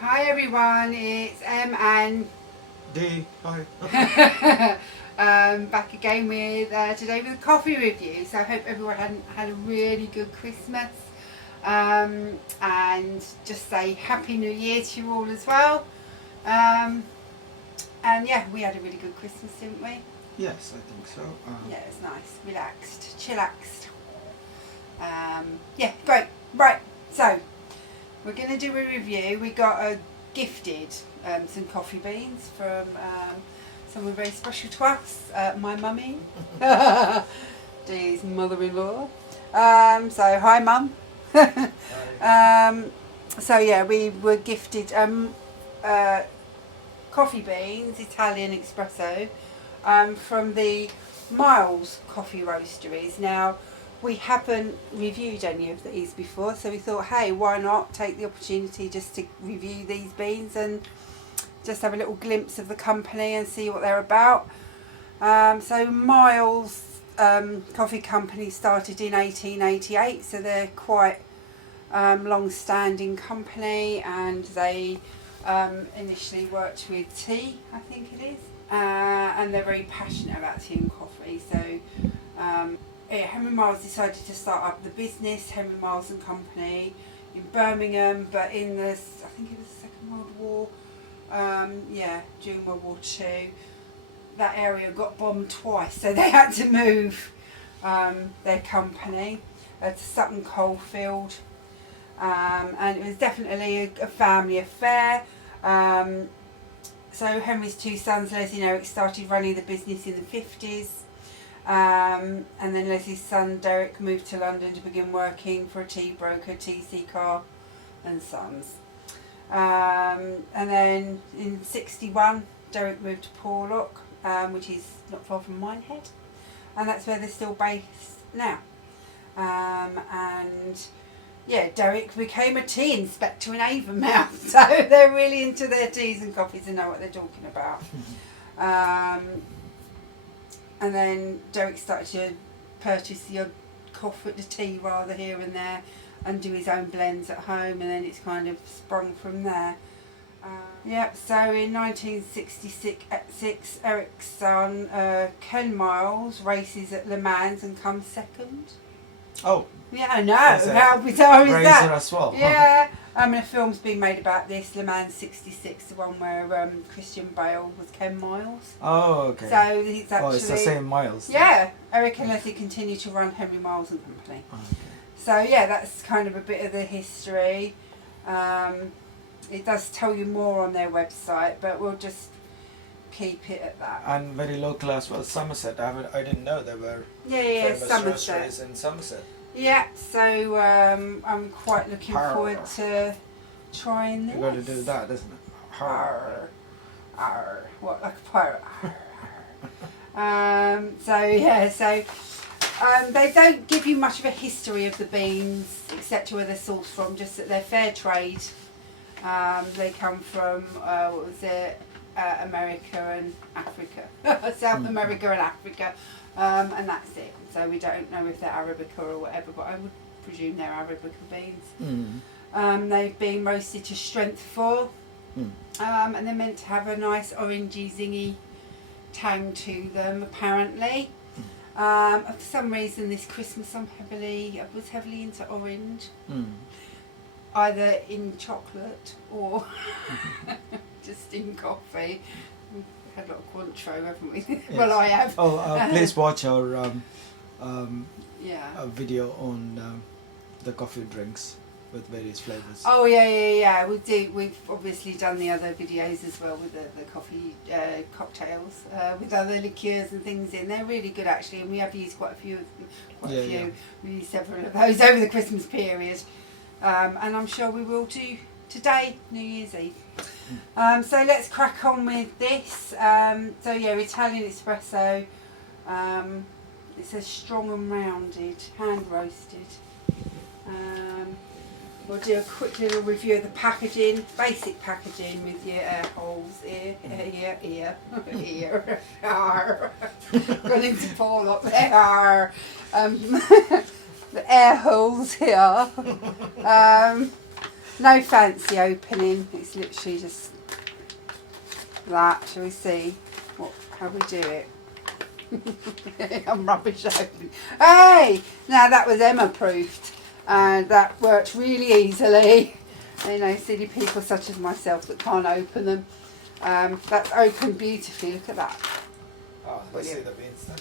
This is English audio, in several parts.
Hi everyone, it's Em and Dee. Hi. back again with today with a coffee review. So I hope everyone had a really good Christmas, and just say Happy New Year to you all as well. And yeah, we had a really good Christmas, didn't we? Yes, I think so. Yeah, it was nice, relaxed, chillaxed. Yeah, great. Right, so we're going to do a review. We got gifted some coffee beans from someone very special to us, my mummy, Dee's mother-in-law. So hi mum. So yeah, we were gifted coffee beans, Italian espresso, from the Miles coffee roasteries. Now, we haven't reviewed any of these before, so we thought, hey, why not take the opportunity just to review these beans and just have a little glimpse of the company and see what they're about. So Miles Coffee Company started in 1888, so they're quite long-standing company, and they initially worked with tea, I think it is, and they're very passionate about tea and coffee. So Henry Miles decided to start up the business, Henry Miles and Company, in Birmingham, but in the, I think it was the Second World War, during World War II, that area got bombed twice, so they had to move their company to Sutton Coldfield, and it was definitely a family affair. So Henry's two sons, Leslie and Eric, started running the business in the 50s. And then Leslie's son Derek moved to London to begin working for a tea broker, TC Carr and Sons. And then in 61, Derek moved to Porlock, which is not far from Minehead, and that's where they're still based now. And yeah, Derek became a tea inspector in Avonmouth, so they're really into their teas and coffees and know what they're talking about. And then Derek started to purchase the odd coffee, the tea rather, here and there, and do his own blends at home, and then it's kind of sprung from there. So in 1966, Eric's son, Ken Miles, races at Le Mans and comes second. Oh. Yeah, I know. How bizarre is that? Racer as well. Yeah. A film's been made about this, Le Mans 66, the one where Christian Bale was Ken Miles. Oh, okay. So he's actually... Oh, it's the same Miles. Yeah. Eric and Leslie continue to run Henry Miles and Company. Okay. So yeah, that's kind of a bit of the history. It does tell you more on their website, but we'll just keep it at that. And very local as well, Somerset. I didn't know there were famous Somerset. roasteries in Somerset. Yeah, so I'm quite looking forward to trying this. You got to do that, isn't it? Arr. Arr. What, like a pirate? Arr. So they don't give you much of a history of the beans, except where they're sourced from, just that they're fair trade. They come from, America and Africa, South America and Africa, and that's it. So we don't know if they're Arabica or whatever, but I would presume they're Arabica beans. They've been roasted to strength 4, and they're meant to have a nice orangey, zingy tang to them, apparently. For some reason this Christmas I was heavily into orange, either in chocolate or just in coffee. We've had a lot of Cointreau, haven't we? Yes. Well, I have. Please watch our video on the coffee drinks with various flavours. Oh yeah. We've obviously done the other videos as well with the coffee cocktails with other liqueurs and things in. They're really good actually, and we have used quite a few. We used several of those over the Christmas period, and I'm sure we will do today, New Year's Eve. So let's crack on with this. Italian espresso. It says strong and rounded, hand roasted. We'll do a quick little review of the packaging, basic packaging with your air holes here. Gone into Porlock, there are the air holes here. No fancy opening. It's literally just that. Shall we see how we do it? I'm rubbish opening. Hey! Now that was Emma proofed. And that worked really easily. You know, silly people such as myself that can't open them. That's opened beautifully. Look at that. Oh, let's see the beans then.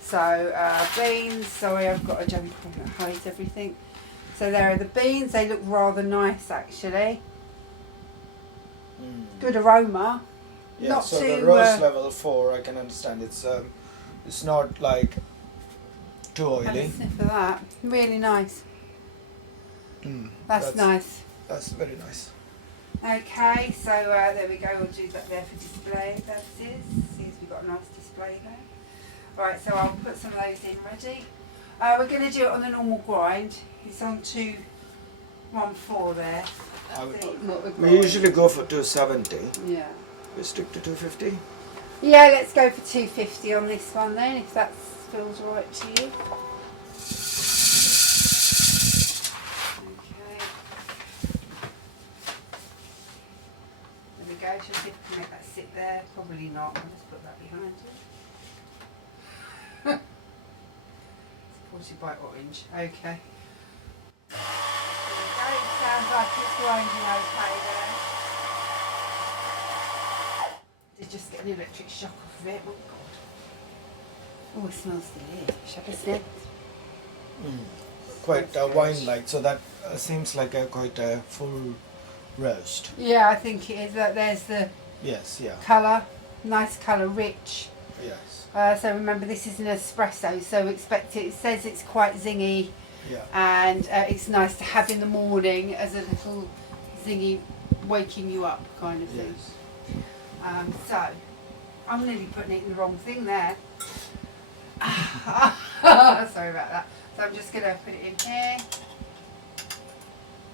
So, beans. Sorry, I've got a jumper that hides everything. So there are the beans. They look rather nice, actually. Good aroma. Yeah, Not so too, the roast level 4, I can understand. It's not like too Have a oily. sniff of that. Really nice. That's nice. That's very nice. Okay, so there we go. We'll do that there for display purposes. See if we've got a nice display there. Right, so I'll put some of those in ready. We're going to do it on the normal grind. It's on 214 there. We usually go for 270. Yeah. We stick to 250. Yeah, let's go for 250 on this one then, if that feels right to you. Okay. There we go. Should we make that sit there? Probably not. I'll just put that behind you. Supported by orange. Okay. There we go. It sounds like it's grinding okay there. Did just get an electric shock off of it. Oh God. Oh, it smells delicious. Have a sniff. Quite wine-like, so that seems like quite a full roast. Yeah, I think it is. There's the Yes, yeah. colour. Nice colour, rich. Yes. So remember, this is an espresso, so expect it. It says it's quite zingy, Yeah. and it's nice to have in the morning as a little zingy, waking you up kind of thing. Yes. So I'm nearly putting it in the wrong thing there. Sorry about that. So I'm just going to put it in here.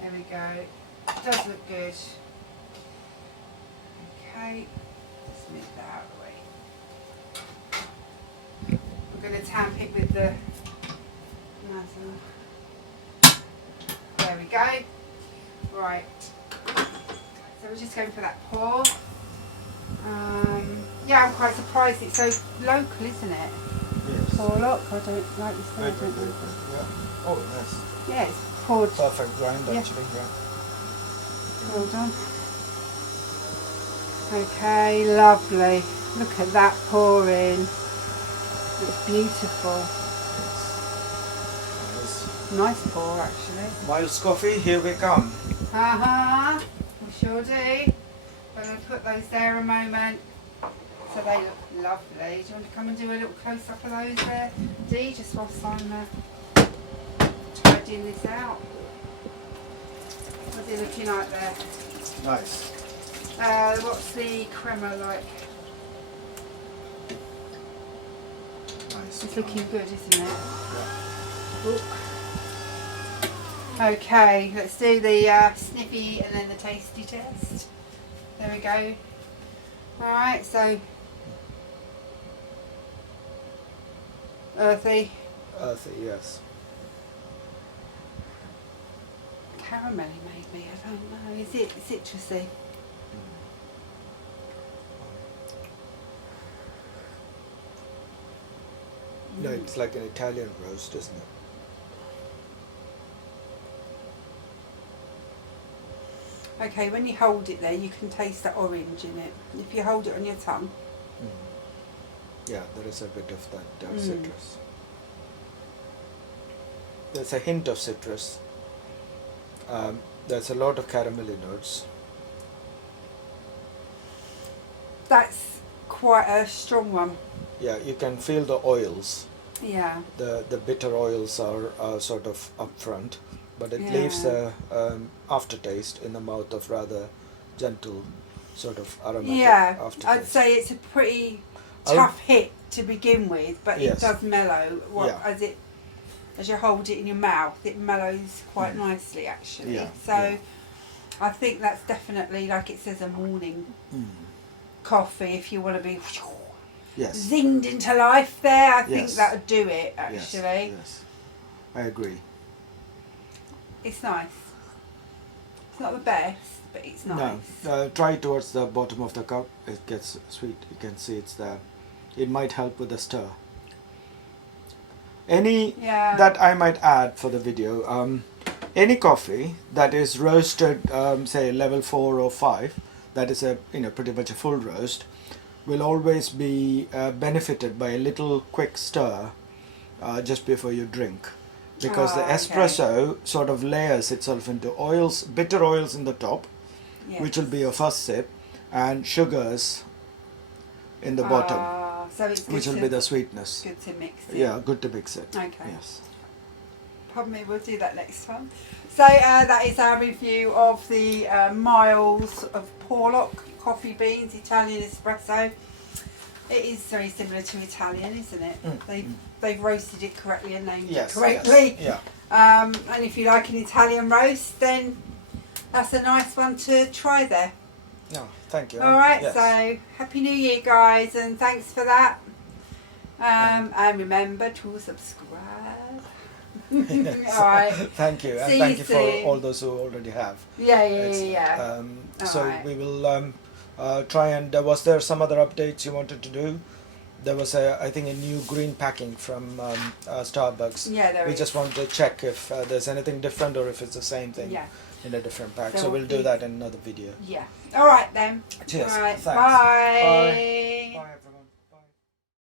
There we go. It does look good. Okay. Just move that out of the way. I'm going to tamp it with the nozzle. There we go. Right. So we're just going for that pour. Yeah, I'm quite surprised it's so local, isn't it? Yes. Porlock, I don't like this thing, I don't know. Yeah. Oh, yes. Yeah, it's poured. Perfect grind, Yeah. actually. Yeah. Well done. Okay, lovely. Look at that pouring. It's beautiful. Yes. Nice pour, actually. Miles Coffee, here we come. We sure do. I'm going to put those there a moment. So they look lovely. Do you want to come and do a little close up of those there, Dee, just whilst I'm tidying this out? What's it looking like there? Nice. What's the crema like? Nice. It's looking good, isn't it? Yeah. Ooh. Okay, let's do the sniffy and then the tasty test. There we go. Alright, so earthy. Earthy, yes. Caramelly maybe, I don't know. Is it citrusy? No, it's like an Italian roast, isn't it? Okay, when you hold it there, you can taste the orange in it. If you hold it on your tongue. Yeah, there is a bit of that citrus. There's a hint of citrus. There's a lot of caramelly notes. That's quite a strong one. Yeah, you can feel the oils. Yeah. The bitter oils are sort of up front, but it Yeah. leaves a aftertaste in the mouth of rather gentle sort of aromatic Yeah, aftertaste. I'd say it's a pretty I would- tough hit to begin with, but Yes. it does mellow. Yeah. As you hold it in your mouth, it mellows quite nicely actually. Yeah, So yeah. I think that's definitely, like it says, a morning coffee if you want to be Yes. zinged into life there. I think Yes. that would do it Yes, actually. yes. I agree. It's nice. It's not the best, but it's nice. No, try towards the bottom of the cup. It gets sweet. You can see it's there. It might help with the stir. That I might add for the video. Any coffee that is roasted, say level 4 or 5, that is pretty much a full roast, will always be benefited by a little quick stir just before you drink, because the espresso sort of layers itself into oils, bitter oils in the top, which will be your first sip, and sugars in the bottom, so it's good which will be the sweetness. Good to mix it. Yeah, good to mix it. Okay. Yes. Pardon me, we'll do that next time. So that is our review of the miles of Porlock coffee beans, Italian espresso. It is very similar to Italian, isn't it? They've roasted it correctly and named it correctly. Yes. Yeah. And if you like an Italian roast, then that's a nice one to try there. No, thank you. All right, yes. So Happy New Year, guys, and thanks for that. And remember to subscribe. All right. Thank you, and thank you for all those who already have. Yeah. So we will try and. Was there some other updates you wanted to do? There was I think a new green packing from Starbucks. Yeah, there we is. just want to check if there's anything different or if it's the same thing in a different pack. So we'll do that in another video. Yeah. All right then. Cheers. All right. Thanks. Bye. Bye.